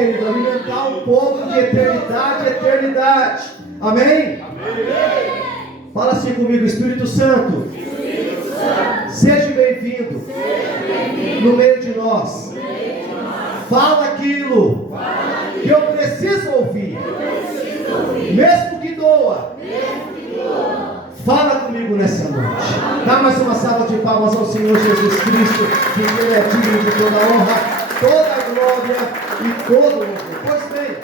querido, alimentar um povo de eternidade a eternidade. Amém? Amém. Fala assim comigo, Espírito Santo. Seja bem-vindo no meio de nós. Fala aquilo que eu preciso ouvir, mesmo que doa. Fala comigo nessa noite. Dá mais uma salva de palmas ao Senhor Jesus Cristo, que Ele é digno de toda honra, toda glória e todo louvor. Pois bem,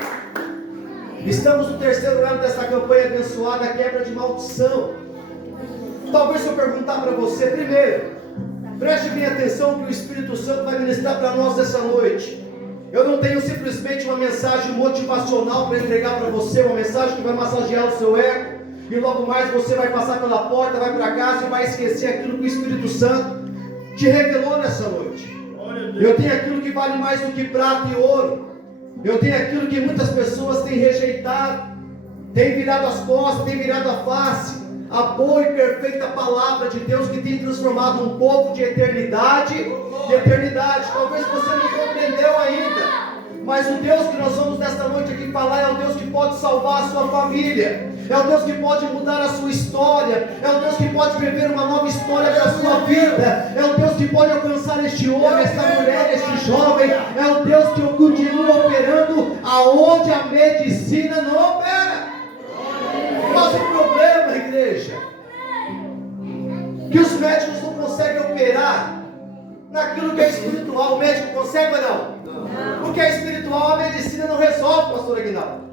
estamos no terceiro ano dessa campanha abençoada, quebra de maldição. Talvez se eu perguntar para você, primeiro, preste bem atenção que o Espírito Santo vai ministrar para nós essa noite. Eu não tenho simplesmente uma mensagem motivacional para entregar para você, uma mensagem que vai massagear o seu ego, e logo mais você vai passar pela porta, vai para casa e vai esquecer aquilo que o Espírito Santo te revelou nessa noite. Eu tenho aquilo que vale mais do que prata e ouro. Eu tenho aquilo que muitas pessoas têm rejeitado, têm virado as costas, têm virado a face. A boa e perfeita palavra de Deus que tem transformado um povo de eternidade. Talvez você não compreendeu ainda, mas o Deus que nós vamos nesta noite aqui falar é o Deus que pode salvar a sua família, é o Deus que pode mudar a sua história, é o Deus que pode escrever uma nova história para a sua vida, é o Deus que pode alcançar este homem, esta mulher, este jovem, é o Deus que continua operando aonde a medicina não opera. Mas o problema, igreja, que os médicos não conseguem operar naquilo que é espiritual. O médico consegue ou não? O que é espiritual, a medicina não resolve, pastor Aguinaldo.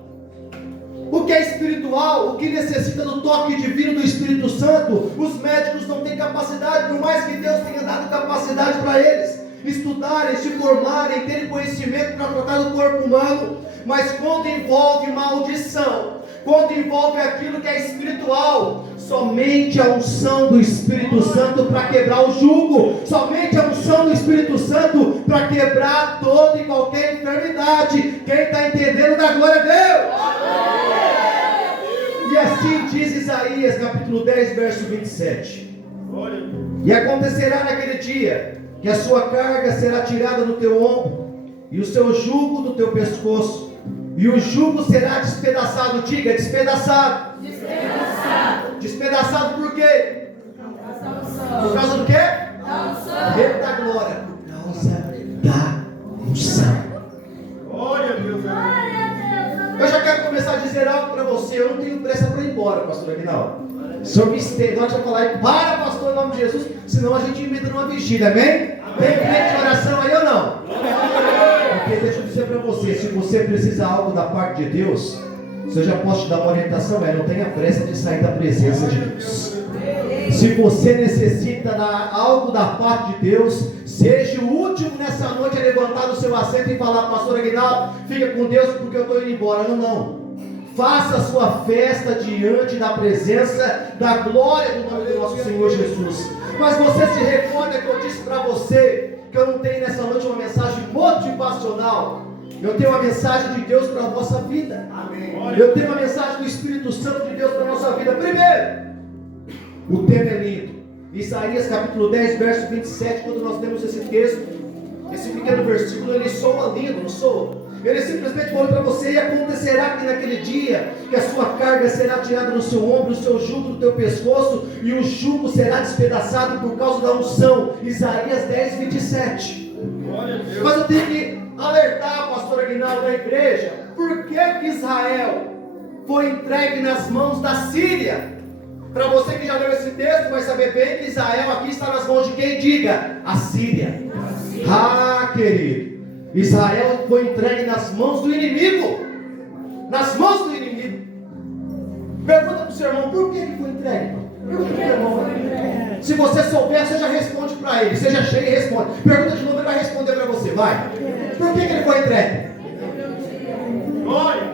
O que é espiritual, o que necessita do toque divino do Espírito Santo, os médicos não têm capacidade, por mais que Deus tenha dado capacidade para eles estudarem, se formarem, terem conhecimento para tratar do corpo humano, mas quando envolve maldição, quando envolve aquilo que é espiritual, somente a unção do Espírito Santo para quebrar o jugo, somente a unção do Espírito Santo para quebrar toda e qualquer enfermidade. Quem está entendendo, dá glória a Deus. E assim diz Isaías capítulo 10 verso 27: e acontecerá naquele dia que a sua carga será tirada do teu ombro e o seu jugo do teu pescoço, e o jugo será despedaçado. Diga, despedaçado. Despedaçado por quê? Por causa do quê? Eita glória. Por causa da unção. Glória a Deus. Eu já quero começar a dizer algo para você. Eu não tenho pressa para ir embora, pastor Aguinaldo. O senhor me estende, nós vamos falar, para, pastor, em nome de Jesus, senão a gente inventa numa vigília, amém? Tem crente de oração aí ou não? Porque deixa eu dizer para você, se você precisa algo da parte de Deus, se eu já posso te dar uma orientação, não tenha pressa de sair da presença de Deus. Se você necessita algo da parte de Deus, seja o último nessa noite a levantar do seu assento e falar, pastor Aguinaldo, fica com Deus porque eu estou indo embora. Não. Faça a sua festa diante da presença da glória do nome do nosso Senhor Jesus. Mas você se recorda que eu disse para você que eu não tenho nessa noite uma mensagem motivacional. Eu tenho uma mensagem de Deus para a nossa vida. Amém. Eu tenho uma mensagem do Espírito Santo de Deus para a nossa vida. Primeiro, o tema é lindo. Isaías capítulo 10 verso 27. Quando nós temos esse texto, esse pequeno versículo, ele soa lindo, não soa? Ele simplesmente falou para você: e acontecerá que naquele dia que a sua carga será tirada do seu ombro, o seu jugo do teu pescoço, e o jugo será despedaçado por causa da unção. Isaías 10, 27. Mas eu tenho que alertar, pastor Aguinaldo, da igreja, por que Israel foi entregue nas mãos da Síria? Para você que já leu esse texto, vai saber bem que Israel aqui está nas mãos de quem? Diga, a Síria. Querido, Israel foi entregue nas mãos do inimigo. Nas mãos do inimigo. Pergunta para o seu irmão, por que foi entregue? Pergunta para o seu irmão. Se você souber, você já responde para ele. Seja cheio e responde. Pergunta de novo, ele vai responder para você. Vai. Por que ele foi entregue? Glória.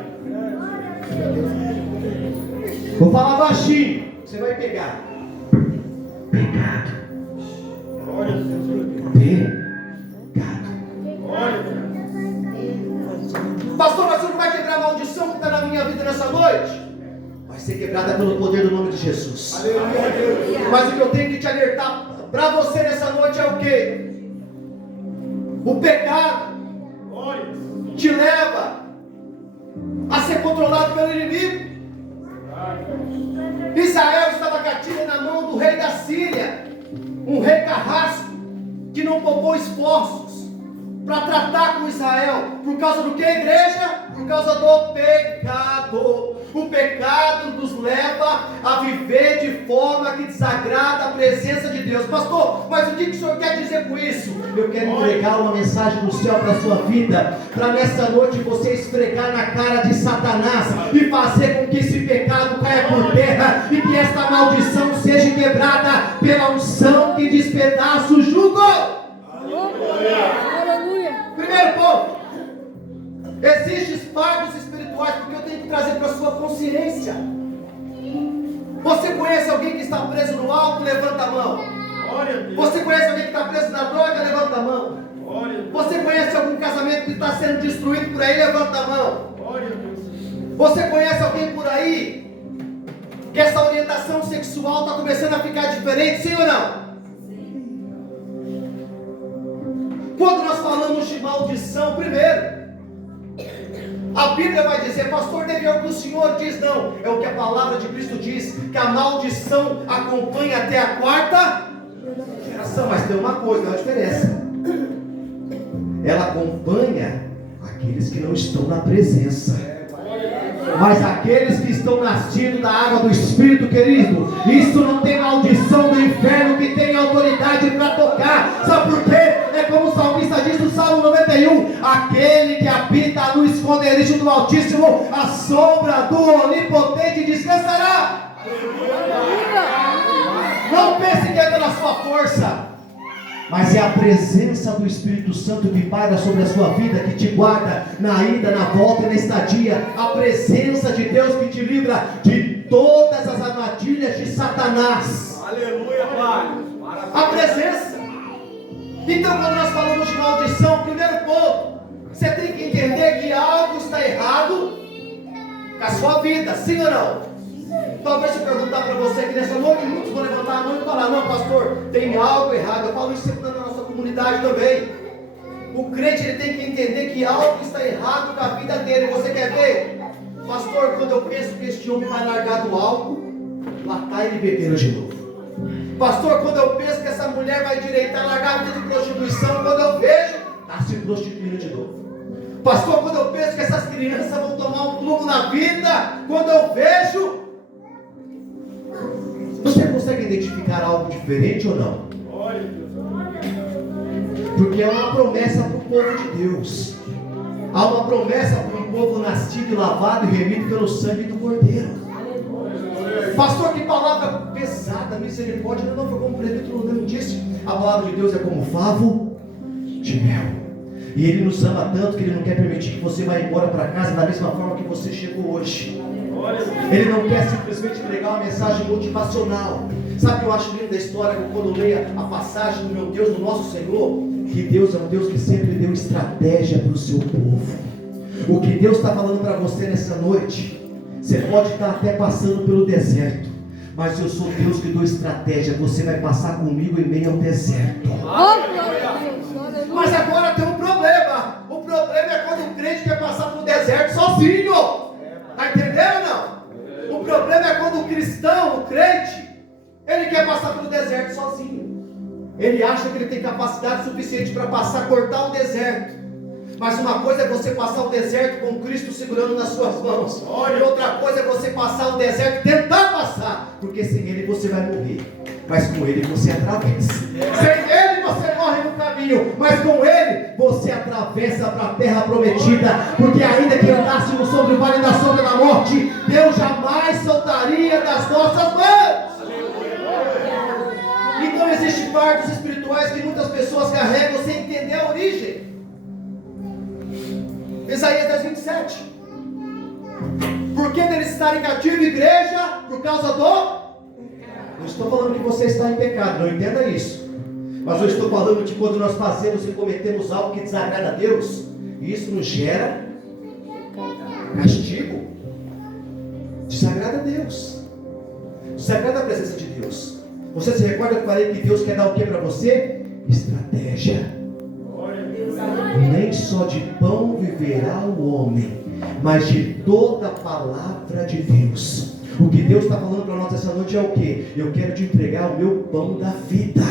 Vou falar baixinho. Você vai pegar. Pecado. Glória a Deus. Pecado. Glória a Deus. Pastor, mas você não vai quebrar a maldição que está na minha vida nessa noite? Vai ser quebrada pelo poder do nome de Jesus. Aleluia. Mas o que eu tenho que te alertar para você nessa noite é o quê? O pecado te leva ser controlado pelo inimigo. Israel estava cativo na mão do rei da Síria, um rei carrasco, que não poupou esforços para tratar com Israel. Por causa do que, igreja? Por causa do pecado. O pecado nos leva a viver de forma que desagrada a presença de Deus. Pastor, mas o que o senhor quer dizer com isso? Eu quero entregar uma mensagem do céu para a sua vida, para nessa noite você esfregar na cara de Satanás e fazer com que esse pecado caia por terra e que esta maldição seja quebrada pela unção que despedaça o jugo. Aleluia. Primeiro ponto: existem fardos espirituais, porque eu tenho que trazer para a sua consciência. Você conhece alguém que está preso no álcool? Levanta a mão. Você conhece alguém que está preso na droga? Levanta a mão. Você conhece algum casamento que está sendo destruído por aí? Levanta a mão. Você conhece alguém por aí que essa orientação sexual está começando a ficar diferente? Sim ou não? Quando nós falamos de maldição, primeiro, a Bíblia vai dizer: pastor, deve ser o que o Senhor diz. Não, é o que a palavra de Cristo diz, que a maldição acompanha até a quarta geração. Mas tem uma coisa, tem uma diferença: ela acompanha aqueles que não estão na presença. Mas aqueles que estão nascidos da água do Espírito, querido, isso não tem maldição do inferno que tem autoridade para tocar. Sabe por quê? É como o salmista diz no Salmo 91: aquele que habita no esconderijo do Altíssimo, a sombra do Onipotente descansará. Não pense que é pela sua força, mas é a presença do Espírito Santo que paira sobre a sua vida, que te guarda na ida, na volta e na estadia. A presença de Deus que te livra de todas as armadilhas de Satanás. Aleluia, Pai. A presença. Então, quando nós falamos de maldição, primeiro ponto, você tem que entender que algo está errado com a sua vida, sim ou não? Talvez se perguntar para você que nessa noite, muitos vão levantar a mão e falar: não, pastor, tem algo errado. Eu falo isso sempre na nossa comunidade também. O crente, ele tem que entender que algo está errado com a vida dele. Você quer ver? Pastor, quando eu penso que este homem vai largar do álcool, lá está ele bebendo de novo. Pastor, quando eu penso que essa mulher vai direitar, largar a vida de prostituição, quando eu vejo, está se prostituindo de novo. Pastor, quando eu penso que essas crianças vão tomar um plumo na vida, quando eu vejo... Você consegue identificar algo diferente ou não? Porque há uma promessa para o povo de Deus. Há uma promessa para um povo nascido, lavado e remido pelo sangue do Cordeiro. Pastor, que palavra pesada, misericórdia. Não, foi como o presbítero Lando disse: a palavra de Deus é como favo de mel. E Ele nos ama tanto que Ele não quer permitir que você vá embora para casa da mesma forma que você chegou hoje. Ele não quer simplesmente pregar uma mensagem motivacional. Sabe o que eu acho lindo da história? Quando eu leio a passagem do meu Deus, do nosso Senhor, que Deus é um Deus que sempre deu estratégia para o seu povo. O que Deus está falando para você nessa noite: você pode estar até passando pelo deserto, mas eu sou Deus que dou estratégia. Você vai passar comigo em meio ao deserto. Mas agora tem um problema. O problema é quando o crente quer passar pelo deserto sozinho. Está entendendo ou não? O problema é quando o cristão, o crente, ele quer passar pelo deserto sozinho. Ele acha que ele tem capacidade suficiente para passar, cortar o deserto. Mas uma coisa é você passar o deserto com Cristo segurando nas suas mãos. E outra coisa é você passar o deserto e tentar passar. Porque sem Ele você vai morrer, mas com Ele você atravessa. Sem Ele você morre no caminho, mas com Ele você atravessa para a terra prometida. Porque ainda que andássemos sobre o vale da sombra da morte, Deus jamais soltaria das nossas mãos. Então existem fardos espirituais que muitas pessoas carregam sem entender a origem. Isaías 10:27. Por que deles estarem cativos, igreja? Por causa do... Não estou falando que você está em pecado, não entenda isso. Mas eu estou falando de quando nós fazemos e cometemos algo que desagrada a Deus, e isso nos gera castigo. Desagrada a Deus, desagrada a presença de Deus. Você se recorda que eu falei que Deus quer dar o que para você? Estratégia. Nem só de pão viverá o homem, mas de toda a palavra de Deus. O que Deus está falando para nós essa noite é o quê? Eu quero te entregar o meu pão da vida.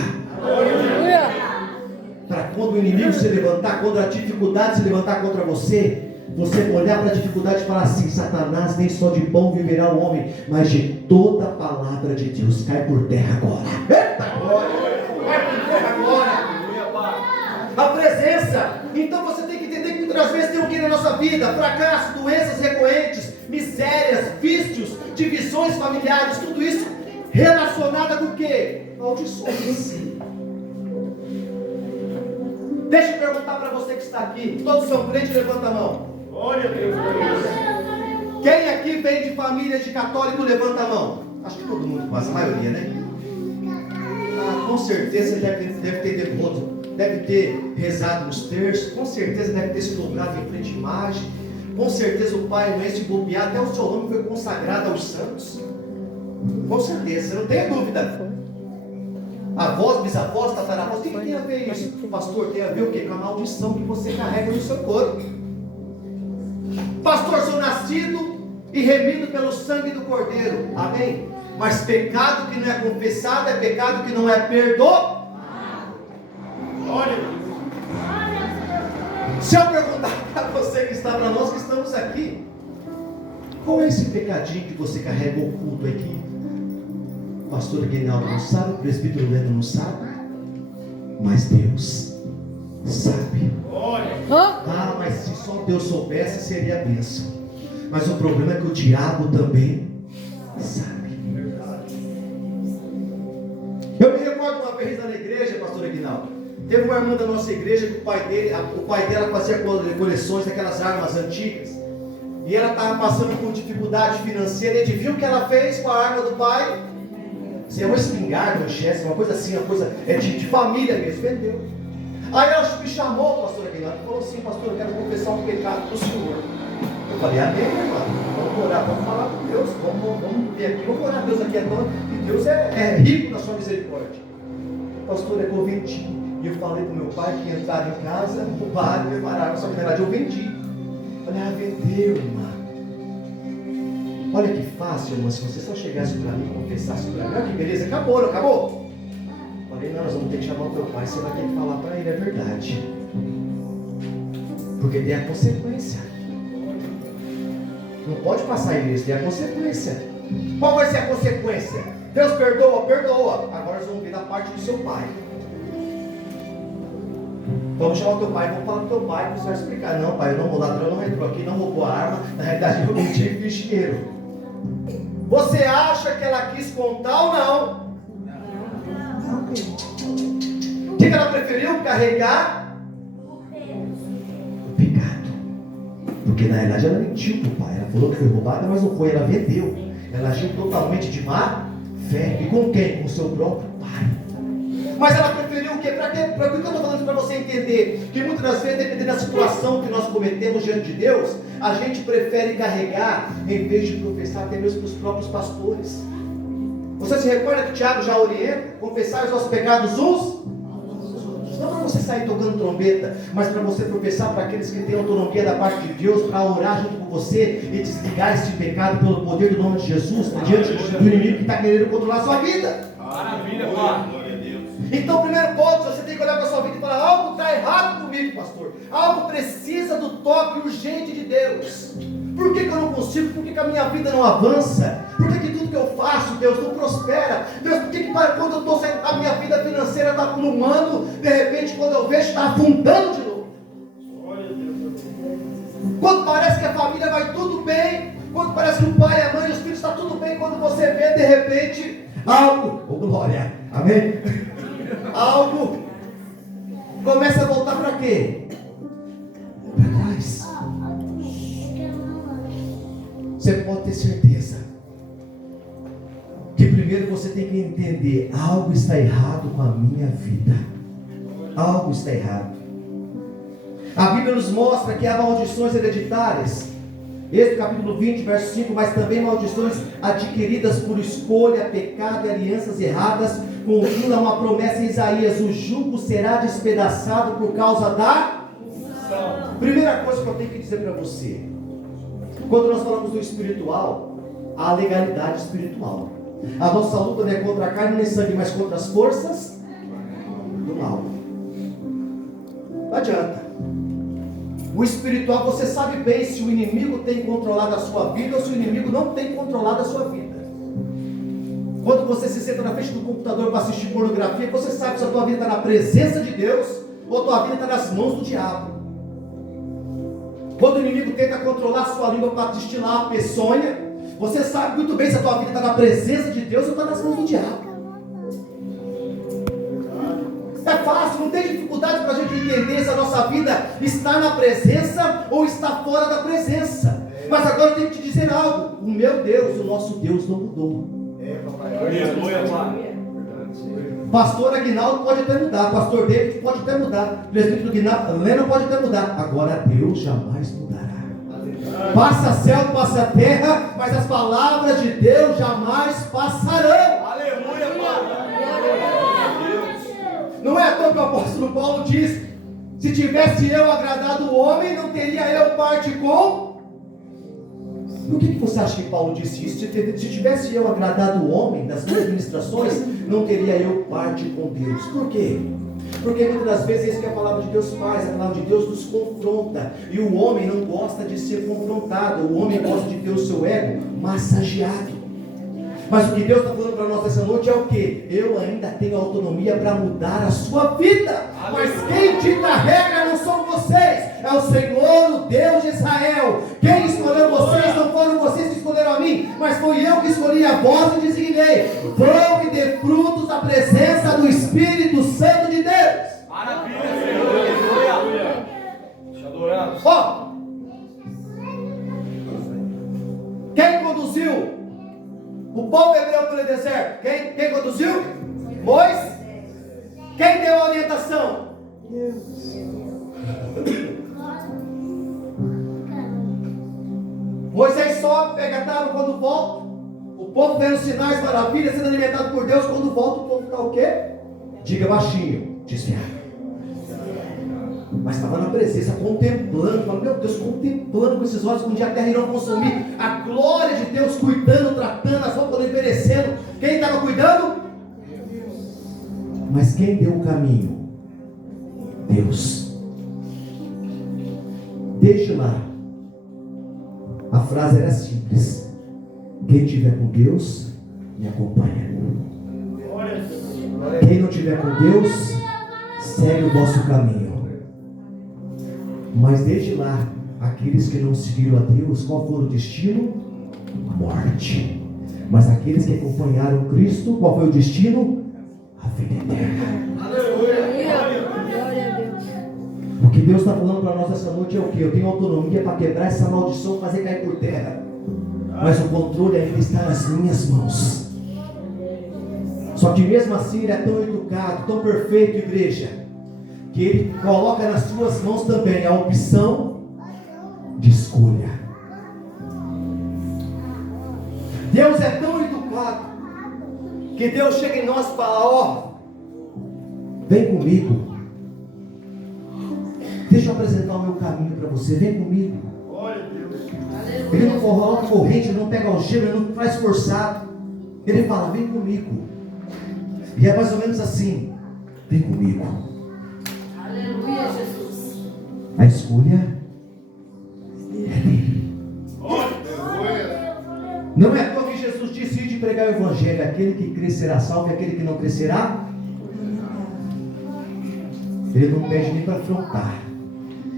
Para quando o inimigo se levantar, quando a dificuldade se levantar contra você, você olhar para a dificuldade e falar assim: Satanás, nem só de pão viverá o homem, mas de toda a palavra de Deus. Cai por terra agora. Eita glória! Cai por terra agora! A presença. Então você tem que entender que muitas vezes tem o que na nossa vida? Fracasso, doenças recorrentes, misérias, vícios, divisões familiares, tudo isso relacionado com o quê? Maldições. Deixa eu perguntar para você que está aqui. Todos são crentes? Levanta a mão. Glória a Deus. Quem aqui vem de família de católico? Levanta a mão. Acho que todo mundo, mas a maioria, né? Com certeza você deve ter devoto, deve ter rezado nos terços, com certeza deve ter se dobrado em frente à imagem, com certeza o pai não é se bobear, até o seu nome foi consagrado aos santos, com certeza, não tenha dúvida. Avós, bisavós, tataravós, o que tem a ver isso? Pastor, tem a ver o quê? Com a maldição que você carrega no seu corpo. Pastor, sou nascido e remido pelo sangue do Cordeiro, amém? Mas pecado que não é confessado é pecado que não é perdoado. Glória a Deus. Se eu perguntar para você que está, para nós que estamos aqui, qual é esse pecadinho que você carrega oculto aqui? O pastor Guinaldo não sabe, o presbítero Leno não sabe, mas Deus sabe. Ah, mas se só Deus soubesse, seria a bênção. Mas o problema é que o diabo também sabe. Eu me recordo uma vez na igreja, pastor Aguinaldo, teve uma irmã da nossa igreja que o pai dela fazia coleções daquelas armas antigas, e ela estava passando por dificuldade financeira, e adivinha o que ela fez com a arma do pai? Se é uma espingarda, um chesse, uma coisa assim, uma coisa de família mesmo, vendeu. Aí ela me chamou, pastor Aguinaldo, e falou assim: pastor, eu quero confessar um pecado para o senhor. Eu falei: amém, irmã, vamos orar, vamos falar com Deus, vamos ver aqui, vamos orar. Deus aqui é dono, e Deus é rico na sua misericórdia. Pastor, é que eu vendi. E eu falei para o meu pai que ia entrar em casa, roubaram e levaram, só que na verdade eu vendi. Eu falei: vendeu, irmã. Olha que fácil, irmã, se você só chegasse para mim e confessasse para mim, olha que beleza, acabou, não acabou? Eu falei: não, nós vamos ter que chamar o teu pai, você vai ter que falar para ele, é verdade. Porque tem a consequência. Não pode passar isso, tem a consequência. Qual vai ser a consequência? Deus perdoa, perdoa. Agora nós vamos ver da parte do seu pai. Vamos chamar o teu pai, vamos falar com o teu pai, você vai explicar: não, pai, eu não vou ladrão, não entrou aqui, não roubou a arma, na realidade eu vendi e fiz dinheiro. Você acha que ela quis contar ou não? O que ela preferiu? Carregar o pecado. Porque na realidade ela mentiu para o pai. Ela falou que foi roubada, mas não foi, ela vendeu. Ela agiu totalmente de má fé. E com quem? Com o seu próprio pai. Mas ela preferiu o quê? Para quê? Para que eu estou falando para você entender? Que muitas das vezes, dependendo da situação que nós cometemos diante de Deus, a gente prefere carregar em vez de professar até mesmo para os próprios pastores. Você se recorda que Tiago já orienta? Confessar os nossos pecados uns? Não para você sair tocando trombeta, mas para você professar para aqueles que têm autonomia da parte de Deus, para orar junto com você e desligar esse pecado pelo poder do nome de Jesus, diante do inimigo que está querendo controlar a sua vida. Maravilha, Pai. Então, primeiro ponto, você tem que olhar para a sua vida e falar: algo está errado comigo, pastor. Algo precisa do toque urgente de Deus. Por que eu não consigo? Por que a minha vida não avança? Por que tudo que eu faço, Deus, não prospera? Deus, por que quando eu estou saindo, a minha vida financeira está plumando, de repente quando eu vejo está afundando de novo? Quando parece que a família vai tudo bem, quando parece que o pai, a mãe e os filhos está tudo bem, quando você vê de repente algo, oh glória, amém? Algo começa a voltar para quê? Para trás. Você pode ter certeza que primeiro você tem que entender: algo está errado com a minha vida. Algo está errado. A Bíblia nos mostra que há maldições hereditárias. Esse capítulo 20, verso 5, mas também maldições adquiridas por escolha, pecado e alianças erradas, contudo há uma promessa em Isaías: o jugo será despedaçado por causa da... Primeira coisa que eu tenho que dizer para você: quando nós falamos do espiritual, há legalidade espiritual. A nossa luta não é contra a carne nem sangue, mas contra as forças do mal. Não adianta. O espiritual, você sabe bem se o inimigo tem controlado a sua vida ou se o inimigo não tem controlado a sua vida. Quando você se senta na frente do computador para assistir pornografia, você sabe se a tua vida está na presença de Deus ou a tua vida está nas mãos do diabo. Quando o inimigo tenta controlar a sua língua para destilar a peçonha, você sabe muito bem se a tua vida está na presença de Deus ou está nas mãos do diabo. É fácil, não tem dificuldade para a gente entender se a nossa vida está na presença ou está fora da presença. Mas agora eu tenho que te dizer algo: o meu Deus, o nosso Deus não mudou. Pastor Aguinaldo pode até mudar, pastor David pode até mudar, presbítero Leno pode até mudar, agora Deus jamais mudará. Passa céu, passa terra, mas as palavras de Deus jamais passarão. Aleluia, Pai. Não é à toa que o apóstolo Paulo diz: se tivesse eu agradado o homem, não teria eu parte com... No que você acha que Paulo disse isso? Se tivesse eu agradado o homem das minhas ministrações, não teria eu parte com Deus. Por quê? Porque muitas das vezes é isso que a palavra de Deus faz. A palavra de Deus nos confronta, e o homem não gosta de ser confrontado. O homem gosta de ter o seu ego massageado. Mas o que Deus está falando para nós essa noite é o que? Eu ainda tenho autonomia para mudar a sua vida. Mas quem dita a regra não são vocês, é o Senhor, o Deus de Israel. Quem escolheu vocês não foram vocês que escolheram a mim, mas foi eu que escolhi a vós e designei. Vão e dê frutos da presença do Espírito Santo de Deus. Maravilha, Senhor. Aleluia. Te adoramos. Ó, quem conduziu o povo hebreu pelo deserto? Quem conduziu? Moisés. Quem deu a orientação? Moisés sobe, pega a tábua, quando volta, o povo vendo sinais, maravilhas, sendo alimentado por Deus. Quando volta, o povo está o quê? Diga baixinho, desviado. Mas estava na presença, contemplando, falando: meu Deus, contemplando com esses olhos que um dia a terra irão consumir, a glória de Deus, cuidando, tratando, as roupas envelhecendo. Quem estava cuidando? Mas quem deu o caminho? Deus. Desde lá, a frase era simples: quem estiver com Deus, me acompanha. Quem não estiver com Deus, segue o vosso caminho. Mas desde lá, aqueles que não seguiram a Deus, qual foi o destino? Morte. Mas aqueles que acompanharam Cristo, qual foi o destino? A vida eterna. Glória a Deus. O que Deus está falando para nós essa noite é o que? Eu tenho autonomia para quebrar essa maldição, fazer cair por terra. Mas o controle ainda está nas minhas mãos. Só que mesmo assim Ele é tão educado, tão perfeito, igreja, que Ele coloca nas suas mãos também a opção de escolha. Deus é tão educado que Deus chega em nós e fala: ó, vem comigo, deixa eu apresentar o meu caminho para você, vem comigo. Ele não coloca corrente, ele não pega algema, ele não faz forçado. Ele fala: vem comigo. E é mais ou menos assim: vem comigo. Aleluia, Jesus. A escolha é dele. Não é à toa que Jesus disse: de pregar o evangelho, aquele que crer será salvo e aquele que não crer será. Ele não pede nem para afrontar,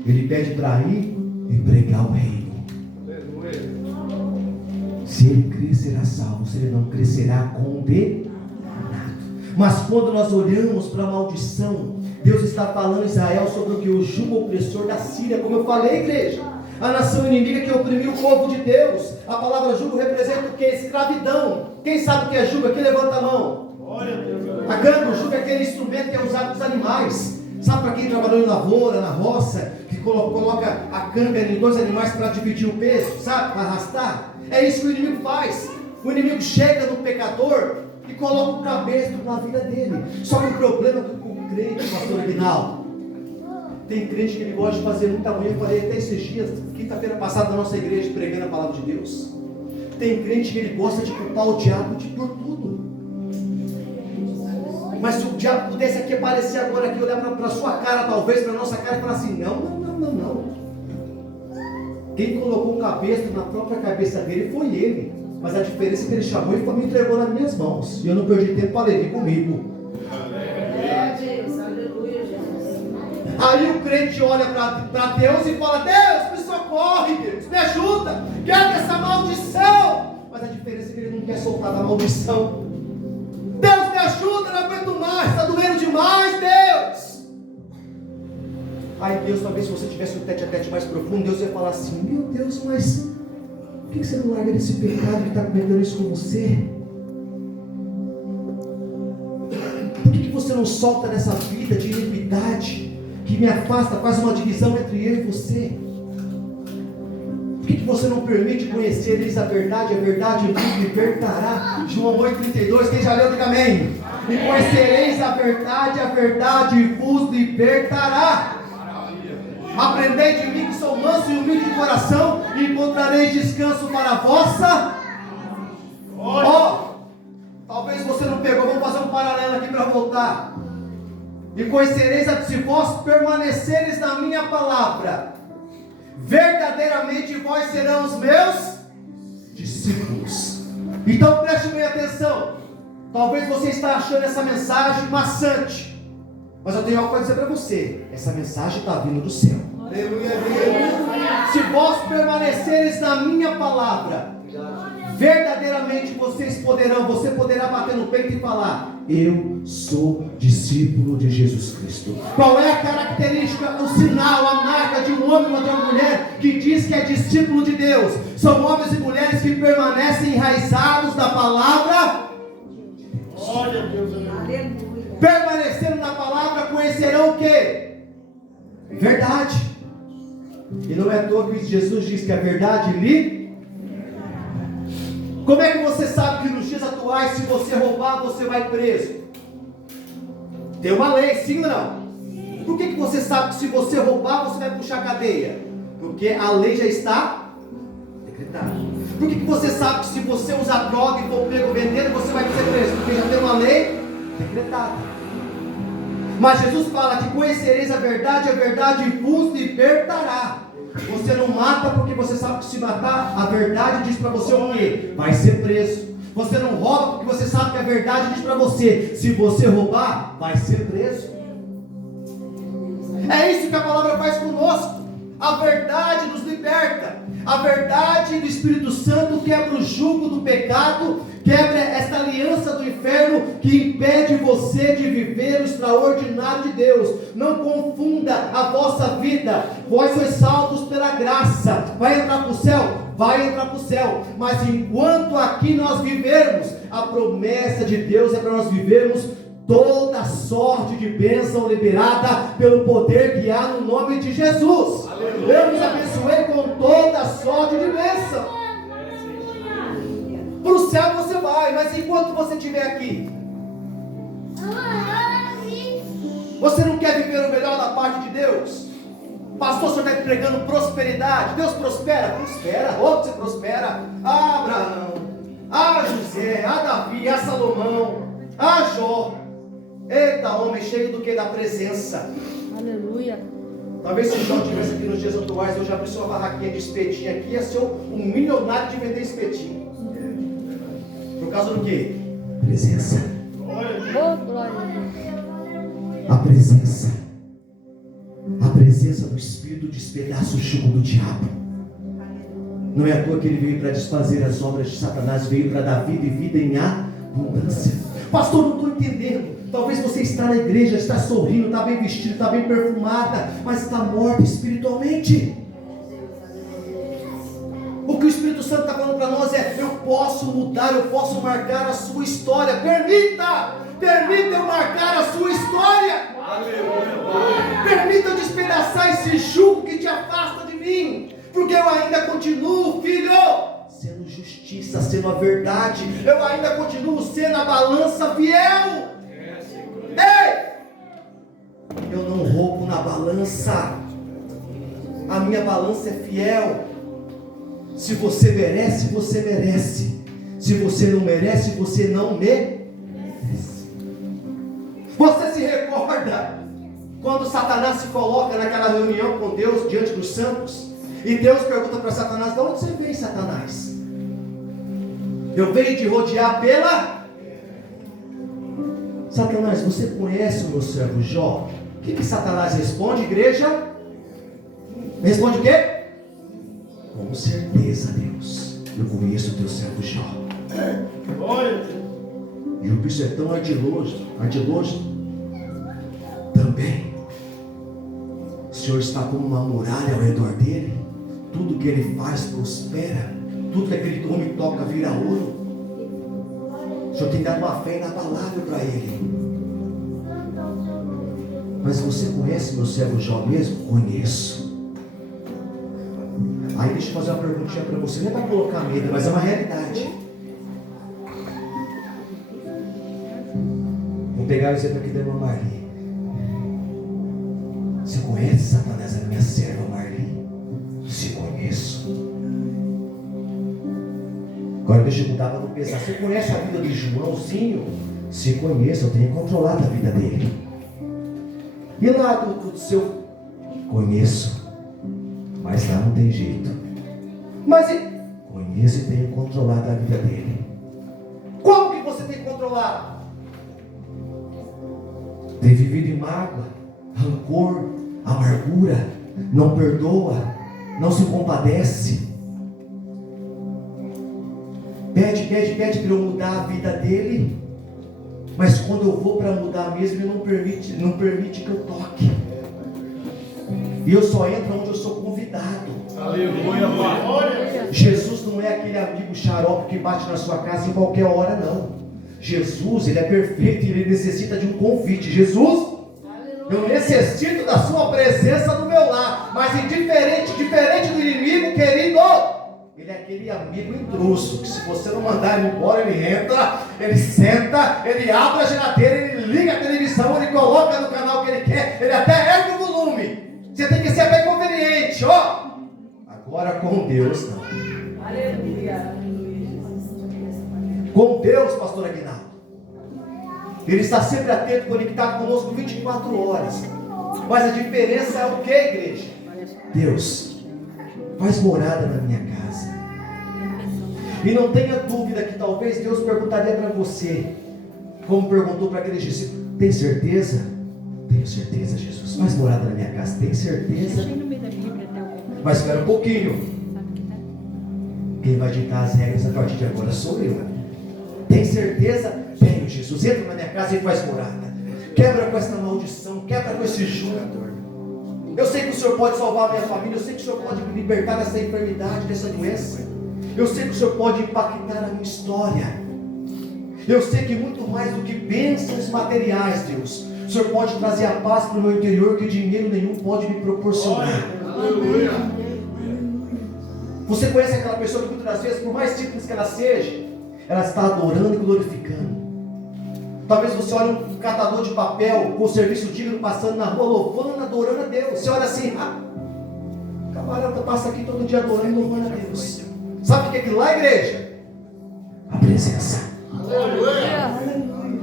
ele pede para ir e pregar o reino. Se ele crer será salvo, se ele não crer será condenado. Mas quando nós olhamos para a maldição, Deus está falando em Israel sobre o que? O jugo opressor da Síria, como eu falei, igreja. A nação inimiga que oprimiu o povo de Deus. A palavra jugo representa o que? Escravidão. Quem sabe o que é jugo aqui? Levanta a mão. A canga, o jugo é aquele instrumento que é usado dos animais. Sabe para quem trabalhou em lavoura, na roça, que coloca a canga em dois animais para dividir o peso, sabe? Para arrastar. É isso que o inimigo faz. O inimigo chega no pecador e coloca o cabresto na vida dele. Só que o problema é que o crente, pastor Aguinaldo, Tem crente que ele gosta de fazer muita unha. Eu falei até esses dias, quinta-feira passada, na nossa igreja, pregando a palavra de Deus. Tem crente que ele gosta de culpar o diabo por tudo. Mas se o diabo pudesse aqui aparecer agora, aqui, olhar para a sua cara, talvez, para a nossa cara, e falar assim: não. Quem colocou o cabeça na própria cabeça dele foi ele. Mas a diferença é que ele chamou e me entregou nas minhas mãos. E eu não perdi tempo para ler comigo. Aí o crente olha para Deus e fala: Deus, me socorre, Deus, me ajuda, quebra essa maldição. Mas a diferença é que ele não quer soltar da maldição. Deus, me ajuda, não aguento mais, está doendo demais, Deus. Aí Deus, talvez se você tivesse um tete-a-tete mais profundo, Deus ia falar assim: meu Deus, mas por que você não larga desse pecado que está cometendo isso com você? Por que você não solta nessa vida de iniquidade que me afasta, faz uma divisão entre eu e você? Por que você não permite conhecereis a verdade vos libertará? João 8,32, quem já leu, diga amém. E conhecereis a verdade vos libertará. Aprendei de mim que sou manso e humilde de coração, e encontrareis descanso para a vossa. Talvez você não pegou, vamos fazer um paralelo aqui para voltar. E conhecereis se vós permaneceres na minha palavra, verdadeiramente vós serão os meus discípulos. Então preste bem atenção. Talvez você está achando essa mensagem maçante, mas eu tenho algo para dizer para você. Essa mensagem está vindo do céu. Aleluia. Se vós permaneceres na minha palavra, verdadeiramente você poderá bater no peito e falar: eu sou discípulo de Jesus Cristo. Qual é a característica, o sinal, a marca de um homem ou de uma mulher que diz que é discípulo de Deus? São homens e mulheres que permanecem enraizados na palavra. Olha Deus, aleluia. Permanecendo na palavra, conhecerão o que? Verdade. E não é à toa que Jesus diz que a verdade lhe... Como é que você sabe que nos dias atuais, se você roubar, você vai preso? Tem uma lei, sim ou não? Por que você sabe que se você roubar, você vai puxar a cadeia? Porque a lei já está decretada. Por que você sabe que se você usar droga e for pego vendendo, você vai ser preso? Porque já tem uma lei decretada. Mas Jesus fala que conhecereis a verdade vos libertará. Você não mata porque você sabe que se matar, a verdade diz para você o quê? Vai ser preso. Você não rouba porque você sabe que a verdade diz para você: se você roubar, vai ser preso. É isso que a palavra faz conosco. A verdade nos liberta. A verdade do Espírito Santo quebra o jugo do pecado, quebra esta aliança do inferno que impede você de viver o extraordinário de Deus. Não confunda a vossa vida. Vós sois salvos pela graça. Vai entrar para o céu? Vai entrar para o céu. Mas enquanto aqui nós vivermos, a promessa de Deus é para nós vivermos toda sorte de bênção liberada pelo poder que há no nome de Jesus. Aleluia. Eu nos abençoei com toda sorte de bênção. Para o céu você vai, mas enquanto você estiver aqui, você não quer viver o melhor da parte de Deus? Pastor, o senhor está pregando prosperidade. Deus prospera? Prospera. Você prospera. Abraão, José, Davi, Salomão, Jó. Eita, homem cheio do que? Da presença. Aleluia. Talvez se Jó estivesse aqui nos dias atuais, eu já abri sua barraquinha de espetinho aqui, ia ser um milionário de vender espetinho. Por causa do que? Presença. A presença. A presença do Espírito despedaça o jugo do diabo. Não é à toa que ele veio para desfazer as obras de Satanás, veio para dar vida e vida em abundância. Pastor, não estou entendendo. Talvez você está na igreja, está sorrindo, está bem vestido, está bem perfumada, mas está morta espiritualmente. O que o Espírito Santo está falando para nós é: eu posso mudar, eu posso marcar a sua história. Permita eu marcar a sua história. Permita eu despedaçar esse jugo que te afasta de mim, porque eu ainda continuo, filho, sendo justiça, sendo a verdade. Eu ainda continuo sendo a balança fiel. Ei! Eu não roubo na balança. A minha balança é fiel. Se você merece, você merece. Se você não merece, você não merece. Você se recorda quando Satanás se coloca naquela reunião com Deus diante dos santos? E Deus pergunta para Satanás: de onde você vem, Satanás? Eu venho te rodear pela... Satanás, você conhece o meu servo Jó? O que Satanás responde, igreja? Responde o quê? Com certeza, Deus, eu conheço o teu servo Jó. E o bicho é tão ardiloso também. O Senhor está como uma muralha ao redor dele. Tudo que ele faz prospera. Tudo que aquele homem toca vira ouro. O Senhor tem dado uma fé inabalável para ele. Mas você conhece meu servo Jó mesmo? Conheço. Aí deixa eu fazer uma perguntinha para você. Não é para colocar medo, mas é uma realidade. Vou pegar o exemplo aqui da irmã Marli. Você conhece, Satanás, a minha serva Marli? Se conheço. Agora deixa eu mudar para não pensar. Você conhece a vida do Joãozinho? Se conheço, eu tenho controlado a vida dele. E lá do seu... Conheço. Mas lá não tem jeito. Mas conheço e tenho controlado a vida dele. Como que você tem controlado? Tem vivido em mágoa, rancor, amargura, não perdoa, não se compadece. Pede para eu mudar a vida dele. Mas quando eu vou para mudar mesmo, ele não permite que eu toque. E eu só entro onde eu sou convidado. Aleluia, Pai. Jesus não é aquele amigo xarope que bate na sua casa em qualquer hora, não. Jesus, ele é perfeito e ele necessita de um convite. Jesus, eu necessito da sua presença no meu lar. Mas diferente do inimigo, querido, ele é aquele amigo intruso, que se você não mandar ele embora, ele entra, ele senta, ele abre a geladeira, ele liga a televisão, ele coloca no canal que ele quer, ele até ergue o volume. Você tem que ser bem conveniente, ó. Agora com Deus não. Aleluia. Com Deus, pastor Aguinaldo, Ele está sempre atento, conectado conosco 24 horas. Mas a diferença é o que, igreja? Deus faz morada na minha casa. E não tenha dúvida que talvez Deus perguntaria para você, como perguntou para aquele discípulo: tem certeza? Tenho certeza, Jesus. Faz morada na minha casa. Tem certeza? Mas espera um pouquinho. Quem vai ditar as regras a partir de agora sou eu. Tem certeza? Tenho, Jesus. Entra na minha casa e faz morada. Quebra com essa maldição. Quebra com esse jugo. Eu sei que o Senhor pode salvar a minha família. Eu sei que o Senhor pode me libertar dessa enfermidade, dessa doença. Eu sei que o Senhor pode impactar a minha história. Eu sei que muito mais do que bênçãos materiais, Deus, o Senhor pode trazer a paz para o meu interior que dinheiro nenhum pode me proporcionar. Aleluia. Você conhece aquela pessoa que muitas das vezes, por mais simples que ela seja, ela está adorando e glorificando. Talvez você olhe um catador de papel com serviço digno passando na rua, louvando, adorando a Deus. Você olha assim: camarada passa aqui todo dia adorando e louvando a Deus. Sabe o que é aquilo lá, igreja? A presença.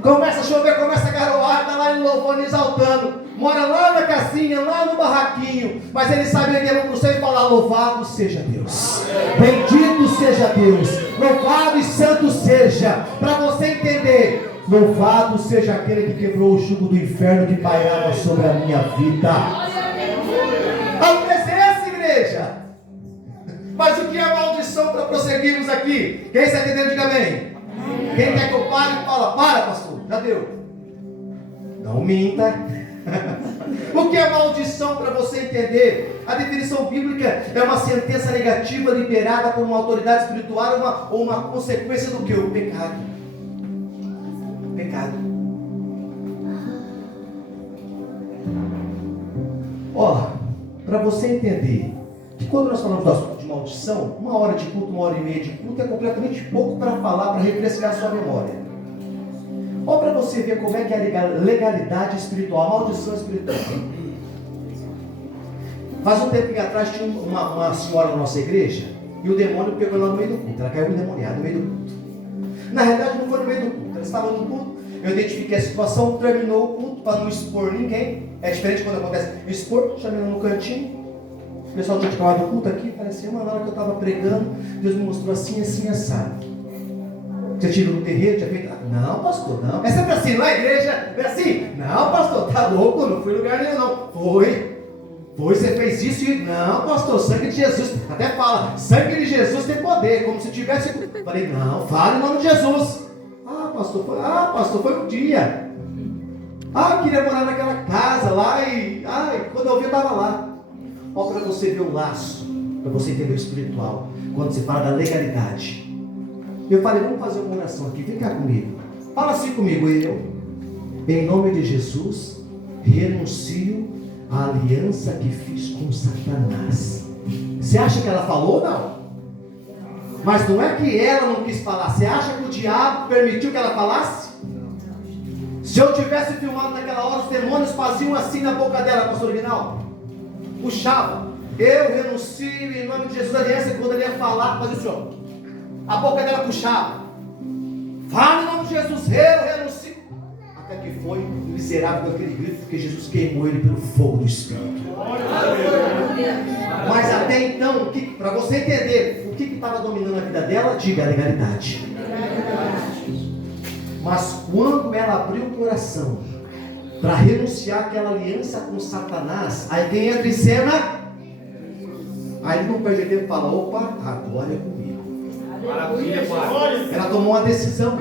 Começa a chover, começa a garoar, está lá louvando, exaltando. Mora lá na casinha, lá no barraquinho. Mas ele sabe que é para o céu e falar: louvado seja Deus, bendito seja Deus, louvado e santo seja. Para você entender, louvado seja aquele que quebrou o jugo do inferno que pairava sobre a minha vida. A presença, igreja. Mas o que é maldição para prosseguirmos aqui? Quem está entendendo, diga amém. Quem quer que eu pare, fala: para, pastor, já deu. Não minta. O que é maldição para você entender? A definição bíblica é uma sentença negativa liberada por uma autoridade espiritual ou uma consequência do que? O pecado. Pecado. Ó, para você entender que quando nós falamos do assunto de maldição, 1 hora de culto, 1h30 de culto é completamente pouco para falar, para refrescar a sua memória. Olha para você ver como é que é a legalidade espiritual, a maldição espiritual. Faz um tempinho atrás tinha uma senhora na nossa igreja e o demônio pegou ela no meio do culto. Ela caiu endemoniada no meio do culto. Na realidade não foi no meio do culto, ela estava no culto. Eu identifiquei a situação, terminou o culto para não expor ninguém. É diferente quando acontece expor, chamei ela no cantinho. O pessoal tinha acabado o culto aqui, parecia uma hora que eu estava pregando, Deus me mostrou assim, assim, assado. Você tira no terreiro, tinha feito. Não, pastor, não. É sempre assim, não é igreja? É assim? Não, pastor, tá louco, não fui em lugar nenhum, não. Foi, você fez isso e. Não, pastor, sangue de Jesus. Até fala, sangue de Jesus tem poder, como se tivesse. Falei, não, fala em nome de Jesus. Pastor, foi um dia. Eu queria morar naquela casa lá e. Quando eu vi, eu estava lá. Olha para você ver o laço, para você entender o espiritual, quando se fala da legalidade. Eu falei, vamos fazer uma oração aqui, vem cá comigo. Fala assim comigo, eu, em nome de Jesus, renuncio à aliança que fiz com Satanás. Você acha que ela falou ou não? Mas não é que ela não quis falar. Você acha que o diabo permitiu que ela falasse? Se eu tivesse filmado naquela hora, os demônios faziam assim na boca dela, pastor Guinaldo. Puxava. Eu renuncio em nome de Jesus a aliança. Quando ele ia falar, fazia o senhor. A boca dela puxava. Fala em nome de Jesus, eu renuncio. Até que foi miserável com aquele grito, porque Jesus queimou ele pelo fogo do Espírito. Mas até então, para você entender o que estava dominando a vida dela, diga a legalidade. Mas quando ela abriu o coração para renunciar àquela aliança com Satanás, aí quem entra em cena? Aí ele não perde tempo e fala, opa, agora é comigo. Maravilha, pai. Ela tomou uma decisão.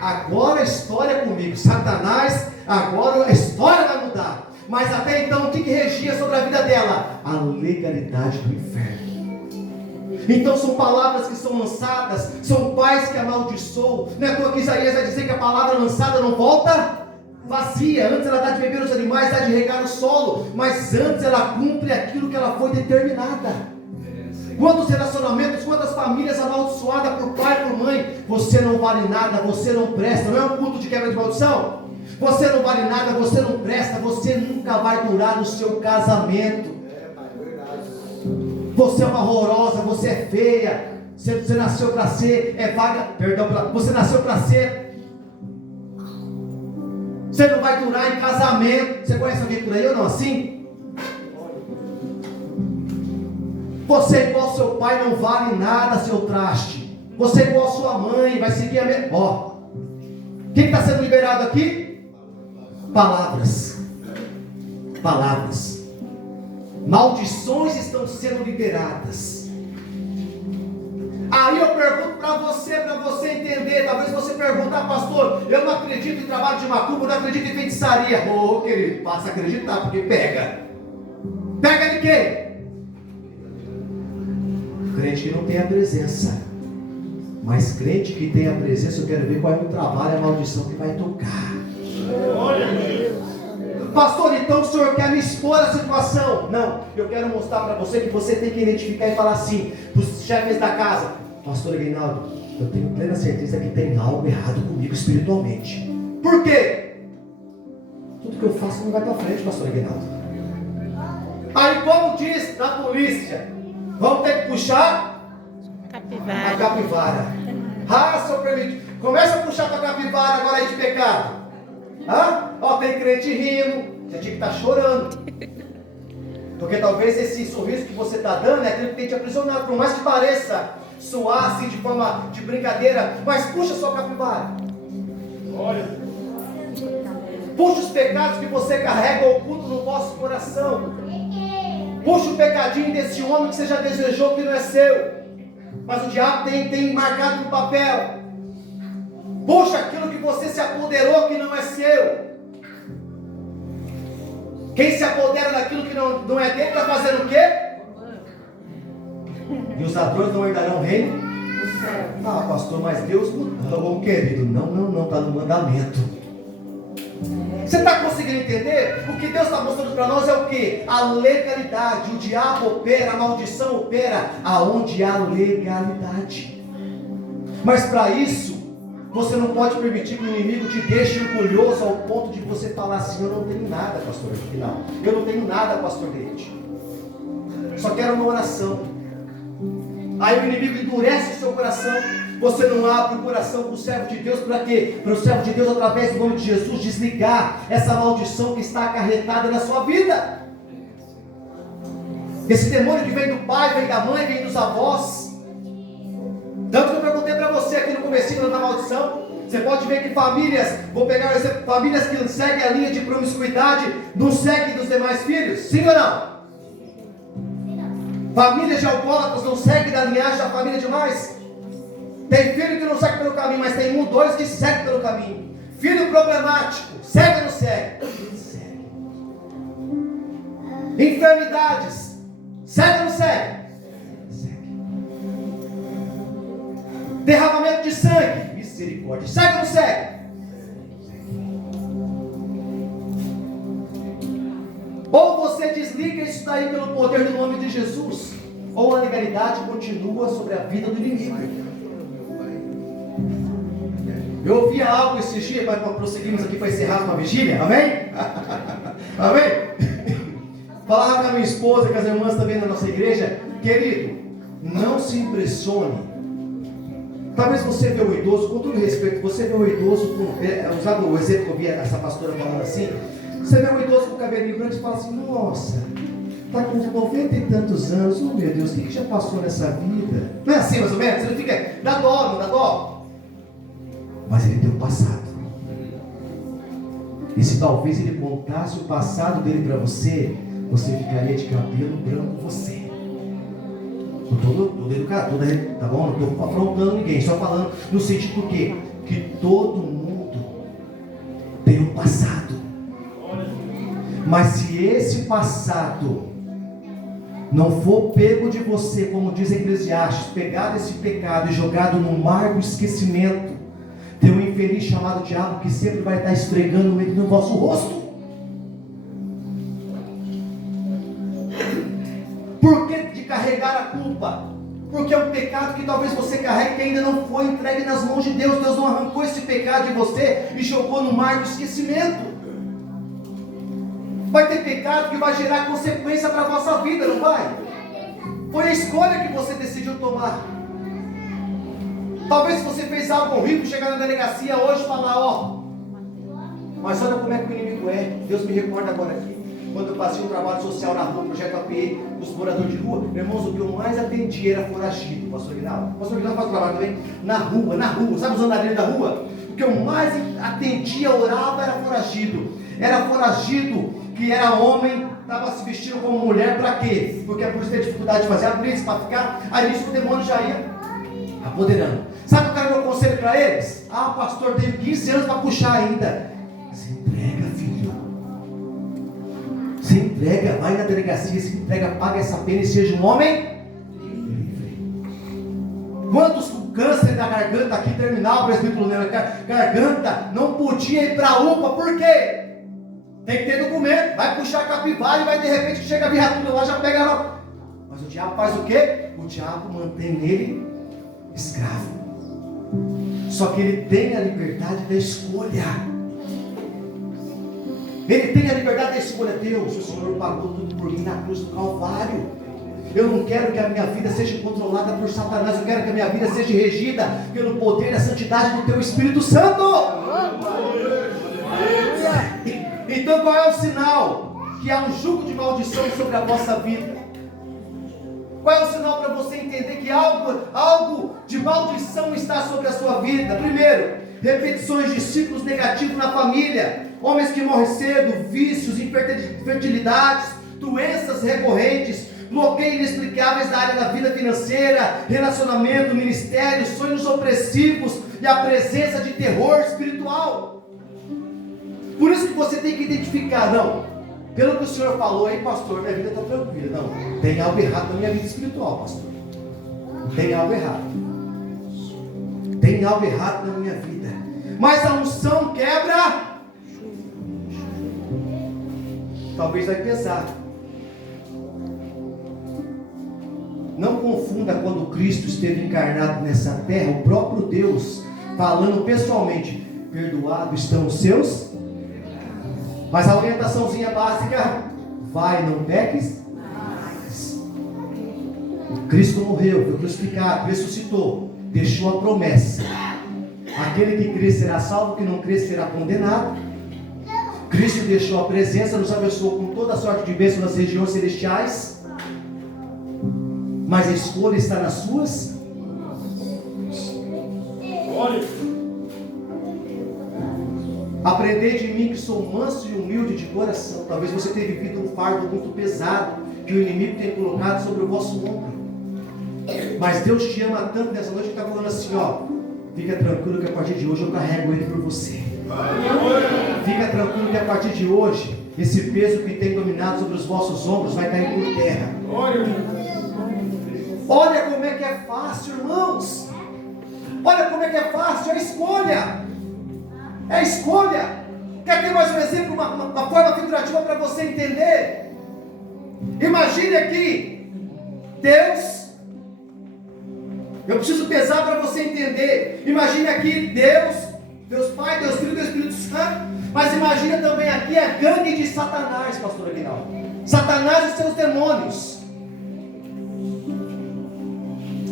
Agora a história é comigo. Satanás, agora a história vai mudar. Mas até então, o que regia sobre a vida dela? A legalidade do inferno. Então são palavras que são lançadas, são pais que amaldiçoam. Não é à toa que Isaías vai dizer que a palavra lançada não volta vazia. Antes ela dá de beber os animais, dá de regar o solo, mas antes ela cumpre aquilo que ela foi determinada. Quantos relacionamentos, quantas famílias amaldiçoadas por pai e por mãe. Você não vale nada, você não presta. Não é um culto de quebra de maldição? Você não vale nada, você não presta, você nunca vai durar no seu casamento. Você é uma horrorosa, você é feia, você nasceu para ser, você nasceu para ser. Você não vai durar em casamento. Você conhece alguém por aí ou não assim? Você é igual ao seu pai, não vale nada, seu traste. Você é igual a sua mãe, vai seguir a mesma. O que está sendo liberado aqui? Palavras. Maldições estão sendo liberadas. Aí eu pergunto para você entender. Talvez você pergunte, pastor, eu não acredito em trabalho de macumba, eu não acredito em feitiçaria. Querido, passa a acreditar, porque pega. Pega de quê? Crente que não tem a presença. Mas crente que tem a presença, eu quero ver qual é o trabalho, a maldição que vai tocar. Pastor, então o senhor quer me expor a situação? Não, eu quero mostrar para você que você tem que identificar e falar assim para os chefes da casa: pastor Guinaldo, eu tenho plena certeza que tem algo errado comigo espiritualmente. Por quê? Tudo que eu faço não vai para frente, pastor Guinaldo. Aí como diz na polícia, vamos ter que puxar a capivara. Senhor permite. Começa a puxar a capivara agora aí de pecado. Tem crente rindo. Você tinha que estar chorando. Porque talvez esse sorriso que você está dando é aquilo que tem te aprisionado. Por mais que pareça soar assim de forma de brincadeira, mas puxa a sua capivara. Puxa os pecados que você carrega oculto no vosso coração. Puxa o pecadinho desse homem que você já desejou que não é seu, mas o diabo tem marcado no papel. Puxa aquilo que você se apoderou que não é seu. Quem se apodera daquilo que não é dele está fazendo o quê? E os ladrões não herdarão o reino? Pastor, mas Deus não, querido. Não, está no mandamento. Você está conseguindo entender? O que Deus está mostrando para nós é o que? A legalidade. O diabo opera, a maldição opera aonde há legalidade. Mas para isso, você não pode permitir que o inimigo te deixe orgulhoso ao ponto de você falar assim: eu não tenho nada, pastor Guinaldo. Eu não tenho nada, pastor Leite. só quero uma oração. Aí o inimigo endurece o seu coração. Você não abre o coração para o servo de Deus, para quê? Para o servo de Deus, através do nome de Jesus, desligar essa maldição que está acarretada na sua vida. Esse demônio que vem do pai, vem da mãe, vem dos avós. Tanto que eu perguntei para você aqui no comecinho da maldição. Você pode ver que famílias, vou pegar o exemplo, famílias que seguem a linha de promiscuidade, não seguem dos demais filhos, sim ou não? Famílias de alcoólatras não seguem da linhagem da família demais? Tem filho que não segue pelo caminho, mas tem um, dois que seguem pelo caminho. Filho problemático, segue ou não segue? Segue. Enfermidades, segue ou não segue? Segue. Derramamento de sangue, misericórdia, segue ou não segue? Ou você desliga isso daí pelo poder do nome de Jesus, ou a legalidade continua sobre a vida do inimigo. Eu ouvi algo esses dias, para prosseguirmos aqui para encerrar uma vigília, amém? Amém? Falava com a minha esposa, com as irmãs também da nossa igreja, querido, não se impressione. Talvez você vê o idoso, com todo respeito, você vê o idoso, usando o exemplo que eu vi essa pastora falando assim, você vê um idoso com o cabelinho branco e fala assim, nossa, está com 90 e tantos anos, oh meu Deus, o que já passou nessa vida? Não é assim mais ou menos? Você não fica, dá dó, não dá dó? Mas ele tem um passado. E se talvez ele contasse o passado dele para você, você ficaria de cabelo branco você. Todo educado, tá bom? Não estou afrontando ninguém, só falando no sentido do quê? Que todo mundo tem um passado. Mas se esse passado não for pego de você, como diz Eclesiastes, pegado esse pecado e jogado no mar do esquecimento, tem um infeliz chamado diabo que sempre vai estar esfregando ele no vosso rosto. Por que de carregar a culpa? Porque é um pecado que talvez você carregue que ainda não foi entregue nas mãos de Deus. Deus não arrancou esse pecado de você e jogou no mar do esquecimento. Vai ter pecado que vai gerar consequência para a vossa vida, não vai? Foi a escolha que você decidiu tomar. Talvez você fez algo horrível, chegar na delegacia hoje e falar, ó, mas olha como é que o inimigo é. Deus me recorda agora aqui, quando eu passei um trabalho social na rua, projeto APE, dos moradores de rua, meus irmãos, o que eu mais atendi era foragido, pastor Guinaldo. Pastor Guinaldo faz trabalho também na rua, sabe os andarilhos da rua? O que eu mais atendia, orava, era foragido, que era homem, estava se vestindo como mulher, para quê? Porque a polícia tem dificuldade de fazer a blitz para ficar, aí nisso o demônio já ia apoderando. Sabe o que era meu conselho para eles? Ah, pastor, tenho 15 anos para puxar ainda. Se entrega, filho. Se entrega, vai na delegacia, se entrega, paga essa pena e seja um homem livre. Quantos com câncer da garganta aqui, terminal, presbítero Leandro, garganta, não podia ir para a UPA, por quê? Tem que ter documento, vai puxar a capivara e vai de repente chega a viatura lá, já pega ela. Mas o diabo faz o quê? O diabo mantém ele escravo. Só que ele tem a liberdade da escolha. Ele tem a liberdade da escolha. Deus, o Senhor pagou tudo por mim na cruz do Calvário. Eu não quero que a minha vida seja controlada por Satanás. Eu quero que a minha vida seja regida pelo poder e a santidade do Teu Espírito Santo. Então qual é o sinal? Que há um jugo de maldição sobre a vossa vida. Qual é o sinal para você entender que algo de maldição está sobre a sua vida? Primeiro, repetições de ciclos negativos na família, homens que morrem cedo, vícios, infertilidades, doenças recorrentes, bloqueios inexplicáveis da área da vida financeira, relacionamento, ministério, sonhos opressivos e a presença de terror espiritual. Por isso que você tem que identificar, não, pelo que o Senhor falou, aí pastor, minha vida está tranquila. Não, tem algo errado na minha vida espiritual, pastor. Tem algo errado. Tem algo errado na minha vida. Mas a unção quebra. Talvez vai pesar. Não confunda quando Cristo esteve encarnado nessa terra, o próprio Deus, falando pessoalmente, perdoados estão os seus. Mas a orientaçãozinha básica, vai, não peques mais. Cristo morreu, foi crucificado, ressuscitou, deixou a promessa. Aquele que crê será salvo, que não crê será condenado. Cristo deixou a presença, nos abençoou com toda a sorte de bênção nas regiões celestiais. Mas a escolha está nas suas. Aprendei de mim que sou manso e humilde de coração. Talvez você tenha vivido um fardo muito pesado que o inimigo tem colocado sobre o vosso ombro. Mas Deus te ama tanto nessa noite que está falando assim, ó. Fica tranquilo que a partir de hoje eu carrego ele por você. Fica tranquilo que a partir de hoje esse peso que tem dominado sobre os vossos ombros vai cair por terra. Olha como é que é fácil, irmãos. Olha como é que é fácil, é a escolha. É a escolha. Quer ter mais um exemplo, uma forma figurativa para você entender? Imagine aqui, Deus. Eu preciso pesar para você entender. Imagine aqui Deus Pai, Deus Filho, Deus Espírito Santo. Mas imagina também aqui a gangue de Satanás, pastor Aguinaldo. Satanás e seus demônios.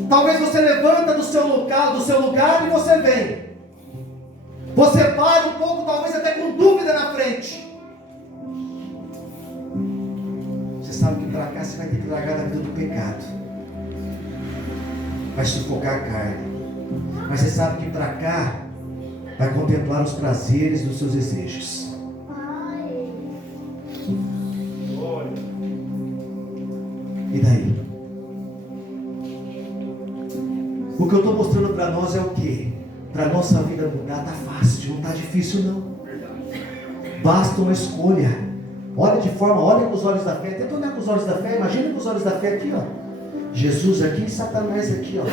Talvez você levanta do seu lugar e você vem. Você para um pouco, talvez até com dúvida na frente. Você sabe que para cá você vai ter que largar a vida do pecado. Vai sufocar a carne. Mas você sabe que para cá vai contemplar os prazeres dos seus desejos. E daí? O que eu estou mostrando para nós é o quê? Para a nossa vida mudar está fácil, não está difícil não. Basta uma escolha. Olha com os olhos da fé. Tenta olhar com os olhos da fé. Imagina com os olhos da fé aqui, ó. Jesus aqui e Satanás aqui, ó.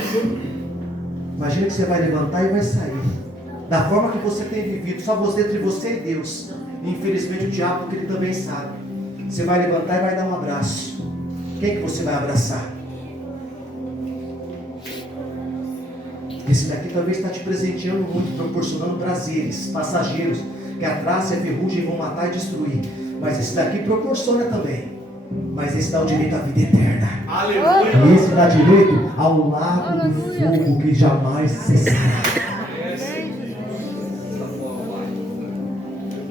Imagina que você vai levantar e vai sair. Da forma que você tem vivido, só você entre você e Deus. E infelizmente o diabo, porque ele também sabe. Você vai levantar e vai dar um abraço. Quem que você vai abraçar? Esse daqui talvez está te presenteando muito, proporcionando prazeres passageiros, que a traça e a ferrugem vão matar e destruir. Mas esse daqui proporciona também. Mas esse dá o direito à vida eterna. Aleluia. E esse dá direito ao lago do fogo que jamais cessará.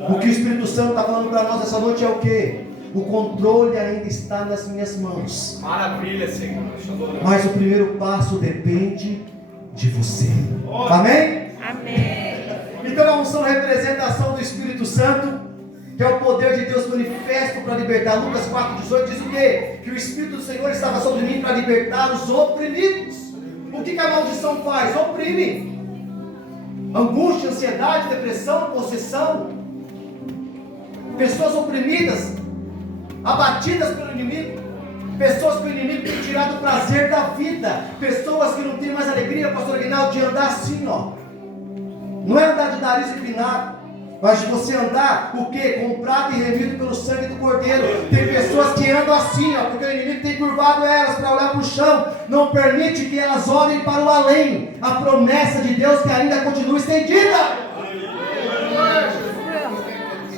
O que o Espírito Santo está falando para nós essa noite é o quê? O controle ainda está nas minhas mãos. Maravilha, Senhor. Mas o primeiro passo depende de você. Amém? Amém. Então a unção representa a ação do Espírito Santo, que é o poder de Deus manifesto para libertar. Lucas 4,18 diz o quê? Que o Espírito do Senhor estava sobre mim para libertar os oprimidos. O que a maldição faz? Oprime. Angústia, ansiedade, depressão, possessão. Pessoas oprimidas, abatidas pelo inimigo. Pessoas que o inimigo tem tirado o prazer da vida. Pessoas que não têm mais alegria, pastor Aguinaldo, de andar assim, ó. Não é andar de nariz empinado, mas de você andar, o quê? Comprado e remido pelo sangue do Cordeiro. Tem pessoas que andam assim, ó, porque o inimigo tem curvado elas para olhar para o chão. Não permite que elas olhem para o além. A promessa de Deus que ainda continua estendida.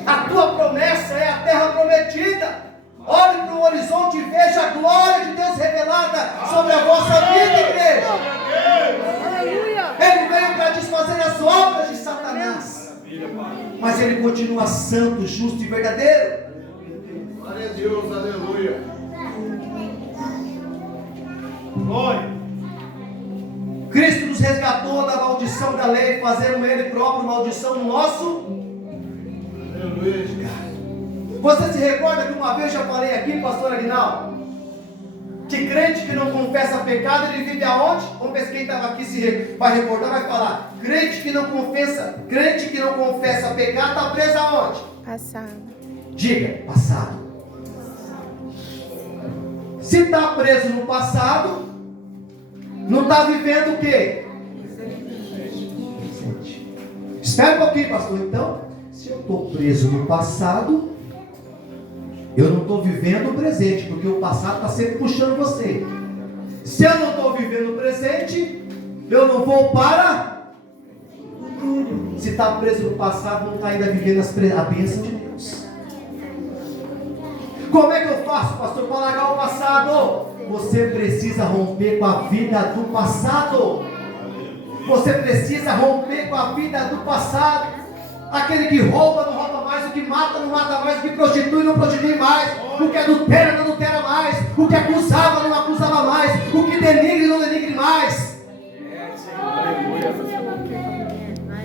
A tua promessa é a terra prometida. Olhe para o horizonte e veja a glória de Deus revelada sobre a vossa vida, igreja. Ele veio para desfazer as obras de Satanás. Mas ele continua santo, justo e verdadeiro. Glória a Deus, aleluia. Glória. Cristo nos resgatou da maldição da lei, fazendo ele próprio maldição no nosso. Aleluia. Você se recorda que uma vez já falei aqui, pastor Aguinaldo, que crente que não confessa pecado, ele vive aonde? Vamos ver se quem estava aqui vai recordar, vai falar. Crente que não confessa pecado, está preso aonde? Passado. Diga, passado. Se está preso no passado, não está vivendo o quê? Presente. Espera um pouquinho, pastor. Então, se eu estou preso no passado, eu não estou vivendo o presente, porque o passado está sempre puxando você. Se eu não estou vivendo o presente, eu não vou para. Se está preso no passado, não está ainda vivendo a bênção de Deus. Como é que eu faço, pastor, para largar o passado? Você precisa romper com a vida do passado. Você precisa romper com a vida do passado. Aquele que rouba não rouba mais, o que mata não mata mais, o que prostitui não prostitui mais, o que adultera não adultera mais, o que acusava não acusava mais, o que denigre não denigre mais.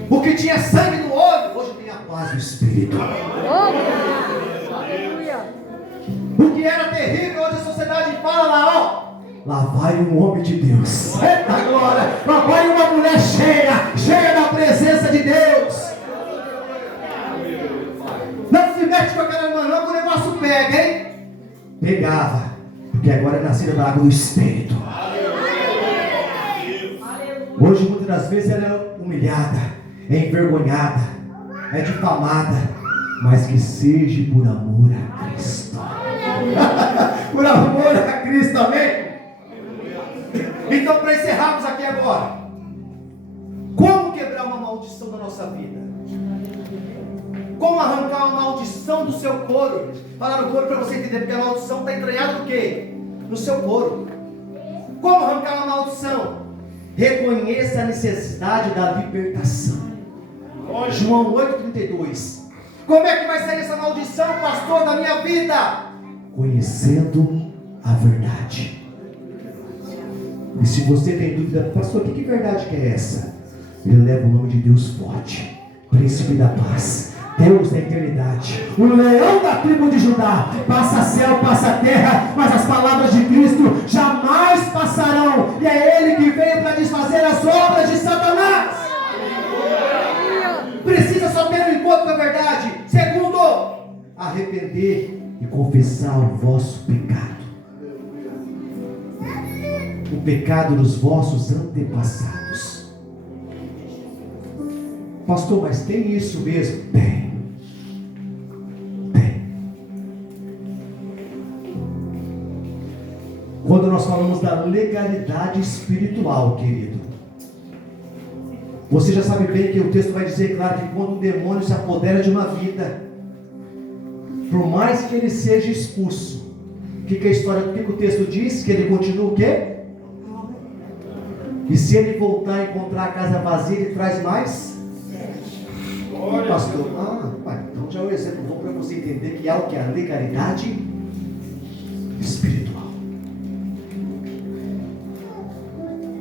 O que tinha sangue no olho, hoje tem a paz do Espírito. O que era terrível, hoje a sociedade fala lá, ó. Lá vai um homem de Deus. Eita glória! Lá vai uma mulher cheia da presença de Deus. Não se mete com aquela irmã não, que o negócio pega, hein? Pegava, porque agora é nascida da água do Espírito. Hoje muitas das vezes ela é humilhada, é envergonhada, é difamada, mas que seja por amor a Cristo. Por amor a Cristo, amém? Então, para encerrarmos aqui agora, como quebrar uma maldição da nossa vida? Como arrancar uma maldição do seu couro? Falar no couro para você entender, porque a maldição está entranhada no quê? No seu couro. Como arrancar uma maldição? Reconheça a necessidade da libertação. João 8,32. Como é que vai sair essa maldição, pastor, da minha vida? Conhecendo a verdade. E se você tem dúvida, pastor, que verdade que é essa? Ele leva o nome de Deus forte, príncipe da paz, Deus da eternidade, o leão da tribo de Judá. Passa céu, passa terra, mas as palavras de Cristo jamais passarão. E é Ele que veio para desfazer as obras de Satanás. Precisa só ter um encontro com a verdade. Segundo, arrepender e confessar o vosso pecado. O pecado dos vossos antepassados. Pastor, mas tem isso mesmo? Tem. Quando nós falamos da legalidade espiritual, querido, você já sabe bem que o texto vai dizer, claro, que quando o demônio se apodera de uma vida, por mais que ele seja expulso, o que a história, o que o texto diz? Que ele continua o quê? E se ele voltar a encontrar a casa vazia, ele traz mais? Pastor, então já é um exemplo bom para você entender que há o que? A legalidade espiritual.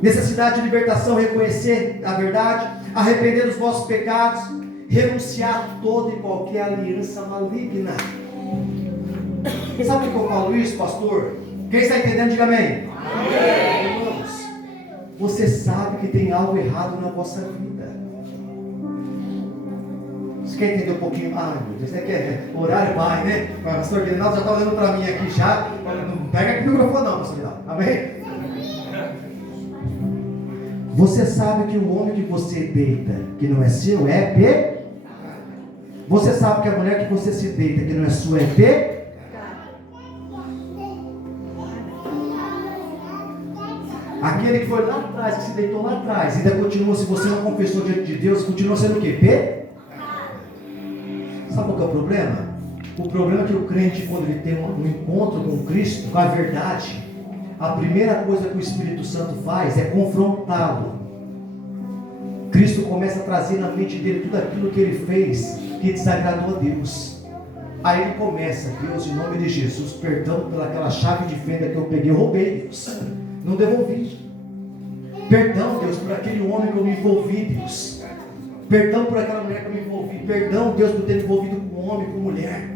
Necessidade de libertação, reconhecer a verdade, arrepender dos vossos pecados, renunciar a toda e qualquer aliança maligna. Sabe por que eu falo isso, pastor? Quem está entendendo, diga amém. Amém. Irmãos, você sabe que tem algo errado na vossa vida. Você quer entender um pouquinho? Ai meu Deus, você quer horário vai, né? O pastor Guinaldo já está olhando para mim aqui já. Não pega aqui o microfone não, pastor Guinaldo. Amém? Você sabe que o homem que você deita, que não é seu, é pecado. Você sabe que a mulher que você se deita, que não é sua, é pecado. Aquele que foi lá atrás, que se deitou lá atrás, ainda continua, se você não confessou diante de Deus, continua sendo o quê? Pecado. Sabe qual que é o problema? O problema é que o crente, quando ele tem um encontro com Cristo, com a verdade, a primeira coisa que o Espírito Santo faz é confrontá-lo. Cristo começa a trazer na mente dele tudo aquilo que ele fez que desagradou a Deus. Aí ele começa: Deus, em nome de Jesus, perdão pelaquela chave de fenda que eu peguei, eu roubei, Deus, não devolvi. Perdão, Deus, por aquele homem que eu me envolvi, Deus. Perdão por aquela mulher que eu me envolvi. Perdão, Deus, por ter me envolvido com homem, com mulher.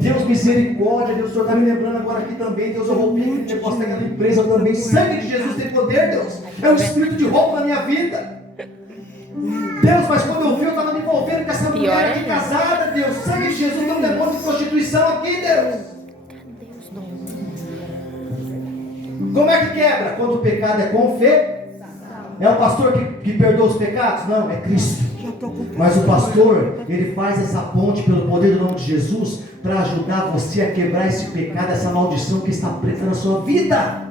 Deus, misericórdia, Deus, o Senhor está me lembrando agora aqui também, Deus, eu roubei aquele negócio daquela empresa também. Sangue de Jesus tem poder, Deus. É um espírito de roubo na minha vida. Deus, mas quando eu vi, eu estava me envolvendo com essa mulher aqui casada, Deus. Sangue de Jesus, tem um demônio de prostituição aqui, Deus. Como é que quebra? Quando o pecado é confessado. É o pastor que perdoa os pecados? Não, é Cristo. Mas o pastor, ele faz essa ponte pelo poder do nome de Jesus para ajudar você a quebrar esse pecado, essa maldição que está presa na sua vida.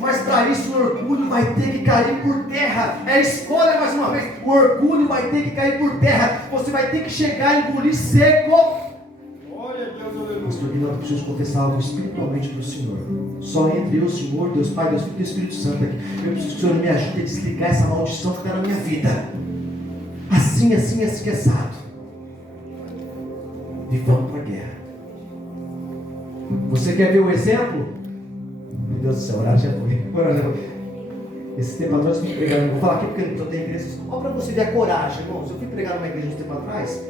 Mas para isso o orgulho vai ter que cair por terra. É escolha mais uma vez. O orgulho vai ter que cair por terra. Você vai ter que chegar e engolir seco. Os pastor Guinaldo, eu preciso confessar algo espiritualmente para o Senhor. Só entre eu, Senhor, Deus Pai, Deus Filho e Espírito Santo aqui. Eu preciso que o Senhor me ajude a desligar essa maldição que está na minha vida. Assim, assado. E vamos para a guerra. Você quer ver o exemplo? Meu Deus do céu, orar já foi. Esse tempo atrás eu fui pregar, não vou falar aqui porque eu tenho igreja. Olha para você ver a coragem, irmãos. Eu fui pregar numa igreja um tempo atrás.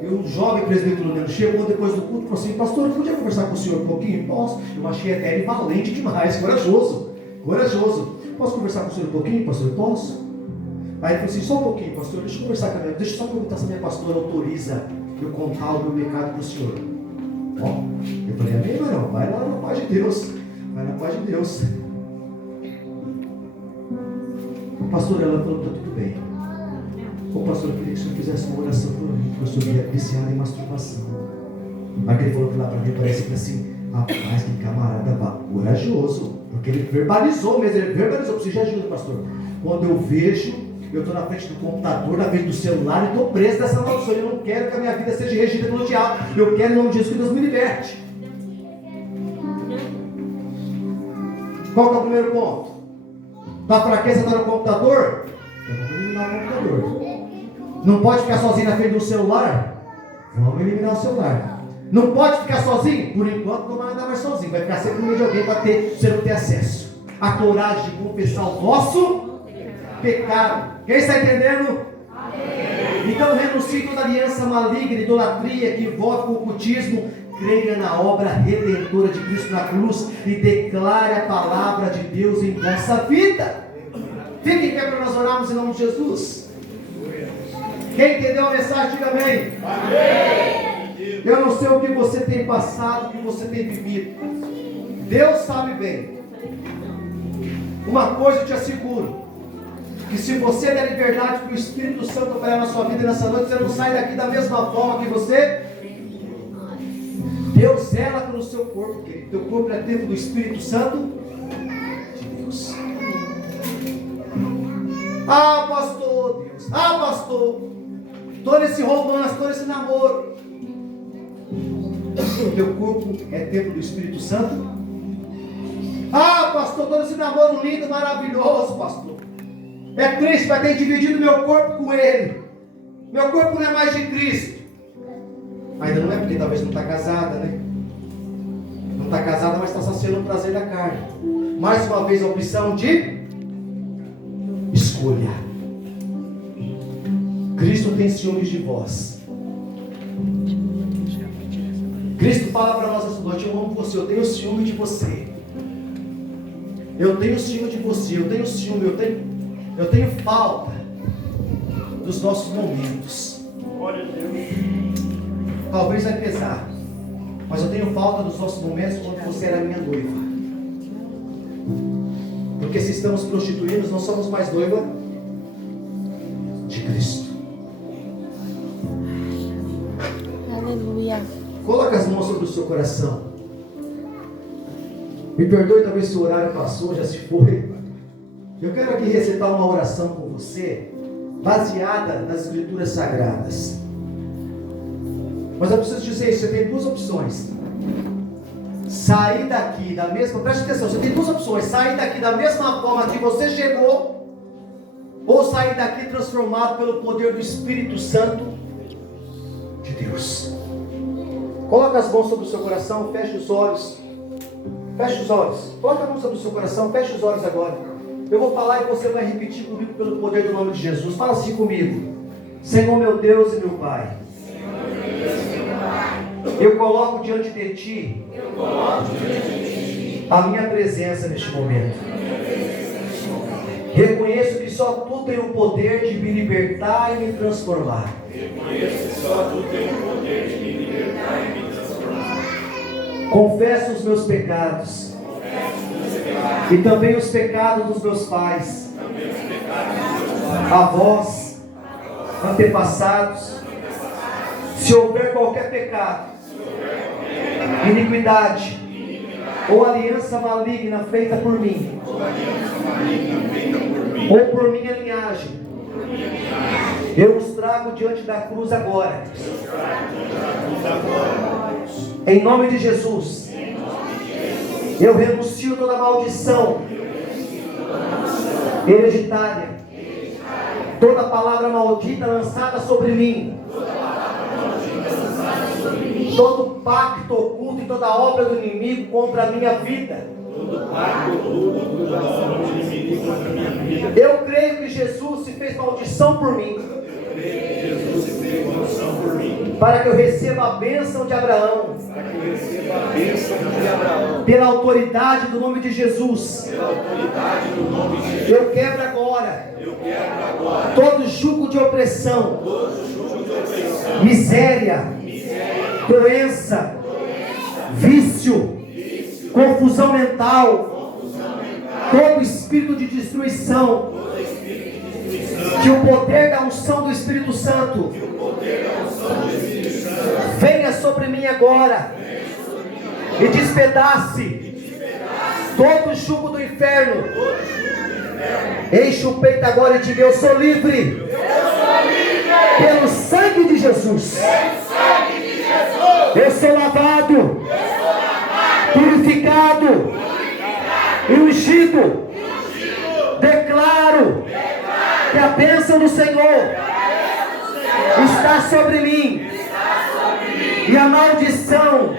E um jovem presbítero Leandro chegou depois do culto e falou assim: pastor, eu podia conversar com o senhor um pouquinho? Posso. Eu achei ele valente demais, corajoso. Posso conversar com o senhor um pouquinho, pastor? Posso. Aí ele falou assim: só um pouquinho, pastor, deixa eu conversar com a minha. Deixa eu só perguntar se a minha pastora autoriza eu contar o meu pecado para o senhor. Ó, eu falei: amém, varão, vai lá na paz de Deus. Vai na paz de Deus. Pastor, ela falou: está tudo bem. Ô pastor, eu queria que o senhor fizesse uma oração por mim, porque eu sou viciado em masturbação. Aí ele falou que lá para mim parece que assim, rapaz, que camarada corajoso, porque ele verbalizou mesmo, preciso de ajuda, pastor. Quando eu vejo, eu estou na frente do computador, na frente do celular e estou preso dessa maldição. Eu não quero que a minha vida seja regida pelo diabo, eu quero em nome de Jesus que Deus me liberte. Qual que é o primeiro ponto? Tua fraqueza está no computador? Vamos eliminar o computador. Não pode ficar sozinho na frente do celular? Vamos eliminar o celular. Não pode ficar sozinho? Por enquanto não vai andar mais sozinho. Vai ficar sempre no meio de alguém para você não ter acesso. A coragem de confessar o vosso pecado. Quem está entendendo? Amém. Então renuncie toda aliança maligna, idolatria que envolve o ocultismo. Creia na obra redentora de Cristo na cruz e declare a palavra de Deus em vossa vida. Fique em pé para nós orarmos em nome de Jesus. Quem entendeu a mensagem, diga amém. Amém. Eu não sei o que você tem passado, o que você tem vivido. Deus sabe bem. Uma coisa eu te asseguro: que se você der liberdade para o Espírito Santo operar na sua vida nessa noite, você não sai daqui da mesma forma que você. Deus zela pelo seu corpo, querido. Teu corpo é templo do Espírito Santo de Deus. Ah, pastor, Deus. Ah, pastor, estou nesse romance, estou nesse namoro. Teu corpo é templo do Espírito Santo. Ah, pastor, estou nesse namoro lindo, maravilhoso, pastor. É triste, vai ter dividido meu corpo com ele. Meu corpo não é mais de Cristo. Ainda não é, porque talvez não está casada, né? Não está casada, mas está saciando o prazer da carne. Mais uma vez a opção de escolha. Cristo tem ciúmes de vós. Cristo fala para nós essa noite: eu amo você, eu tenho ciúme de você. Eu tenho ciúme de você, eu tenho ciúme, eu tenho falta dos nossos momentos. Glória a Deus. Talvez vai pesar, mas eu tenho falta dos nossos momentos quando você era minha noiva. Porque se estamos prostituídos, não somos mais noiva de Cristo. Aleluia. Coloca as mãos sobre o seu coração. Me perdoe, talvez se o horário passou, já se foi. Eu quero aqui recitar uma oração com você, baseada nas Escrituras Sagradas. Mas eu preciso dizer isso: você tem duas opções. Sair daqui da mesma, preste atenção, você tem duas opções: sair daqui da mesma forma que você chegou, ou sair daqui transformado pelo poder do Espírito Santo de Deus. Coloca as mãos sobre o seu coração, feche os olhos. Feche os olhos. Coloca a mão sobre o seu coração, feche os olhos agora. Eu vou falar e você vai repetir comigo pelo poder do nome de Jesus. Fala assim comigo: Senhor meu Deus e meu Pai, eu coloco diante de Ti a minha presença neste momento. Reconheço que só Tu tem o poder de me libertar e me transformar. Confesso os meus pecados e também os pecados dos meus pais, avós, antepassados. Se houver qualquer pecado, iniquidade ou aliança maligna feita por mim, ou por minha linhagem, eu os trago diante da cruz agora. Em nome de Jesus. Eu renuncio toda maldição hereditária, toda palavra maldita lançada sobre mim, todo pacto oculto e toda obra do inimigo contra a minha vida. Eu creio que Jesus se fez maldição por mim, para que eu receba a bênção de Abraão, pela autoridade do nome de Jesus. Eu quebro agora todo jugo de opressão, miséria, doença, vício, confusão mental, todo espírito de destruição, que o poder da unção do Espírito Santo venha sobre mim agora e despedace todo o jugo do inferno. Enche o peito agora e diga: eu sou livre pelo sangue de Jesus. Eu sou lavado, purificado e ungido. Declaro que a bênção do Senhor está sobre mim, e a maldição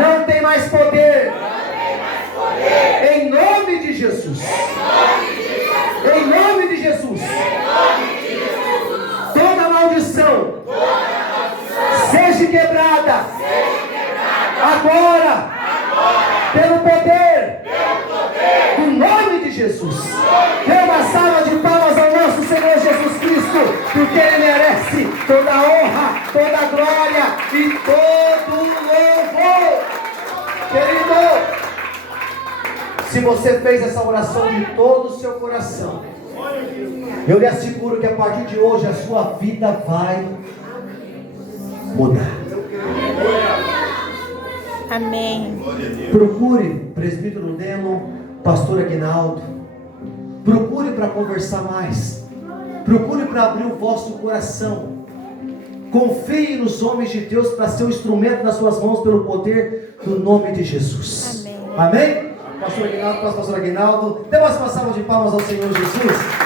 não tem mais poder. Em nome de Jesus. Em nome de Jesus. Toda maldição seja quebrada agora, pelo poder do nome de Jesus. Dê uma salva de palmas ao nosso Senhor Jesus Cristo, porque Ele merece toda a honra, toda a glória e todo o louvor. Querido, se você fez essa oração de todo o seu coração, eu lhe asseguro que a partir de hoje a sua vida vai mudar. Amém. Procure presbítero Deno, pastor Aguinaldo. Procure para conversar mais. Procure para abrir o vosso coração. Confie nos homens de Deus para ser um instrumento nas suas mãos pelo poder do nome de Jesus. Amém. Amém? Pastor Aguinaldo, pastor Aguinaldo. Dê uma salva de palmas ao Senhor Jesus.